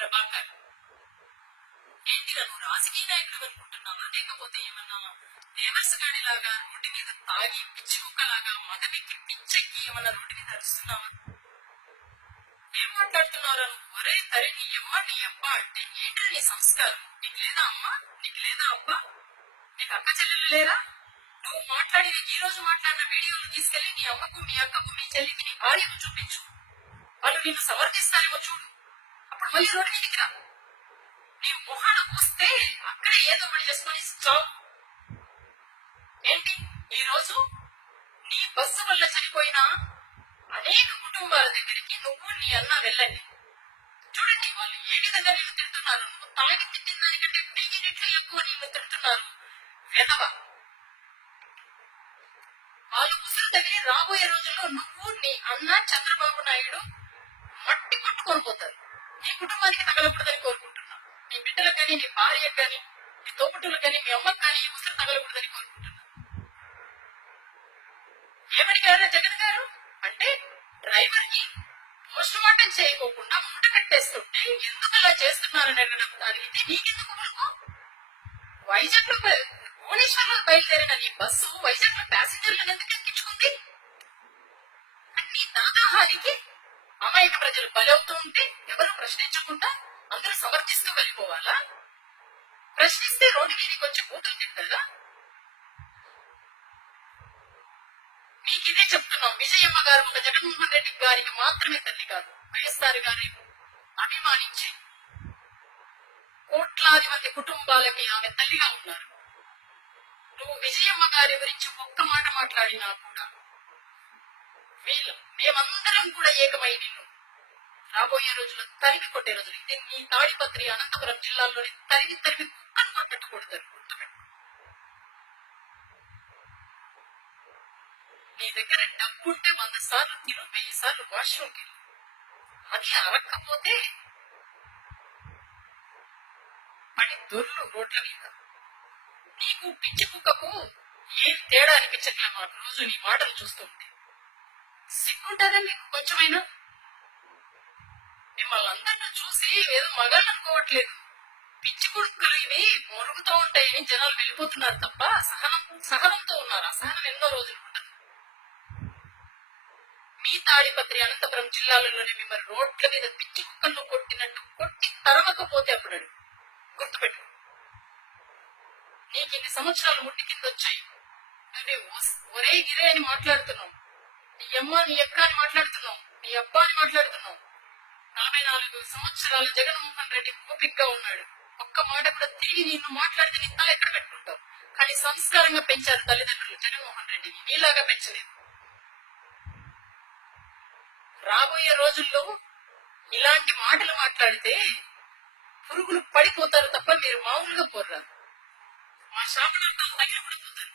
ప్రభాకర్. ఏంటి నువ్వు రాజకీయ నాయకుడు అనుకుంటున్నావా? లేకపోతే ఏమన్నా దేవర్స్ గాడిలాగా రోడ్డు మీద తాగి పిచ్చి కుక్కలాగా మదవికి పిచ్చెక్కి ఏమన్నా రోడ్డు మీద అరుస్తున్నావా? ఏం మాట్లాడుతున్నారా నువ్వు? ఒరే తరి నీ అమ్మ నీ అబ్బ అంటే ఏంటి నీ సంస్కారం? నీకు లేదా అమ్మ? నీకు లేదా అబ్బ? నీకు అక్క చెల్లెలు లేరా? నువ్వు మాట్లాడిన ఈ రోజు మాట్లాడిన వీడియోలు తీసుకెళ్ళి నీ అమ్మకు మీ అక్కకు మీ చెల్లికి నీ భార్యకు చూపించు. వాళ్ళు నిన్ను సమర్థిస్తారు. చూడు అప్పుడు నీ పూస్తే అక్కడే ఏదో ఒకటి చేసుకొని చావు ఏంటి ఈ రోజు నీ బస్సు వల్ల చనిపోయిన అనేక కుటుంబాల దగ్గరికి నువ్వు నీ అన్న వెళ్ళండి చూడండి వాళ్ళు ఏ విధంగా నేను తిడుతున్నారు నువ్వు తాగి తిట్టిన దానికంటే వెయ్యి రెట్లు ఎక్కువ నేను తిడుతున్నారు వెధవ వాళ్ళు ఉసురు తగిలి రాబోయే రోజుల్లో నువ్వు నీ అన్న చంద్రబాబు నాయుడు మట్టి కొట్టుకొని పోతారు కుటుంబానికి తగలకూడదని కోరుకుంటున్నాను నీ బిడ్డలకు కానీ నీ భార్యకు కానీ నీ తోబుట్టులకు కానీ మీ అమ్మకు కానీ ఈ ఉసిరి తగలకూడదని కోరుకుంటున్నా. ఏమడిగారా జగన్ గారు? అంటే డ్రైవర్కి పోస్ట్ మార్టం చేయకోకుండా మూట కట్టేస్తుంటే ఎందుకు అలా చేస్తున్నారు అడగడం అడిగితే నీకెందుకు కొడుకు? వైజాగ్లో భువనేశ్వర్లో బయలుదేరిన నీ బస్సు వైజాగ్లో ప్యాసింజర్లను ఎందుకు ఎక్కించుకుంది? నీ దాదాహానికి అమాయక ప్రజలు బలవుతూ ఉంటే ఎవరు ప్రశ్నించకుండా అందరూ సమర్థిస్తూ వెళ్ళిపోవాలా? ప్రశ్నిస్తే రోడ్డు మీదకి వచ్చి బూతులు తింటారా? మీకు ఇదే చెప్తున్నాం. విజయమ్మ గారు ఒక జగన్మోహన్ రెడ్డి గారికి మాత్రమే తల్లి కాదు వైఎస్ఆర్ గారి. అభిమానించి కోట్లాది మంది కుటుంబాలకి ఆమె తల్లిగా ఉన్నారు. నువ్వు విజయమ్మ గారి గురించి ఒక్క మాట మాట్లాడినా కూడా వీళ్ళు. మేమందరం కూడా ఏకమై నిన్ను. రాబోయే రోజుల్లో తరిమి కొట్టే రోజులు. ఇది నీ తాడిపత్రి అనంతపురం జిల్లాలోని తరిగి తరిమి కుక్కను కొట్టట్టు కొడతారు నీ దగ్గర డబ్బుంటే వంద సార్లు తిను వెయ్యి సార్లు వాష్రూమ్కి వెళ్ళు. అది అరక్కపోతే పడి దొర్లు రోడ్ల మీద. నీకు పిచ్చి కుక్కకు ఏం తేడా అనిపించట్లే మాకు? రోజు నీ మాటలు చూస్తుంటే సిగ్గుంటారా మీకు కొంచెమైనా? మిమ్మల్ని అందరినీ చూసి ఏదో మగాళ్ళు అనుకోవట్లేదు. పిచ్చి కుడుకులు ఇవి ఉంటాయని జనాలు వెళ్ళిపోతున్నారు తప్ప సహనం సహనంతో ఉన్నారు. అసహనం ఎన్నో రోజులు ఉంటుంది. మీ తాడిపత్రి అనంతపురం జిల్లాలలోని మిమ్మల్ని రోడ్ల మీద పిచ్చి కుక్కల్లో కొట్టినట్టు కొట్టి తరమకపోతే అప్పుడు గుర్తుపెట్టు నీకు ఇన్ని సంవత్సరాలు ముట్టి కింద వచ్చాయి. నువ్వే ఒరే గిరే అని మాట్లాడుతున్నావు. నీ అమ్మ నీ అక్క అని మాట్లాడుతున్నావు. నీ అబ్బా అని మాట్లాడుతున్నావు. నలభై నాలుగు సంవత్సరాల జగన్మోహన్ రెడ్డి ఓపిక్గా ఉన్నాడు. ఒక్క మాట కూడా తిరిగి నిన్ను మాట్లాడితే నీ తల ఎక్కడ పెట్టుకుంటావు? కానీ సంస్కారంగా పెంచారు తల్లిదండ్రులు జగన్మోహన్ రెడ్డిని నీలాగా పెంచలేదు. రాబోయే రోజుల్లో ఇలాంటి మాటలు మాట్లాడితే పురుగులు పడిపోతారు తప్ప మీరు మామూలుగా పోర్రారు మా షాపులు తగిలిపడిపోతారు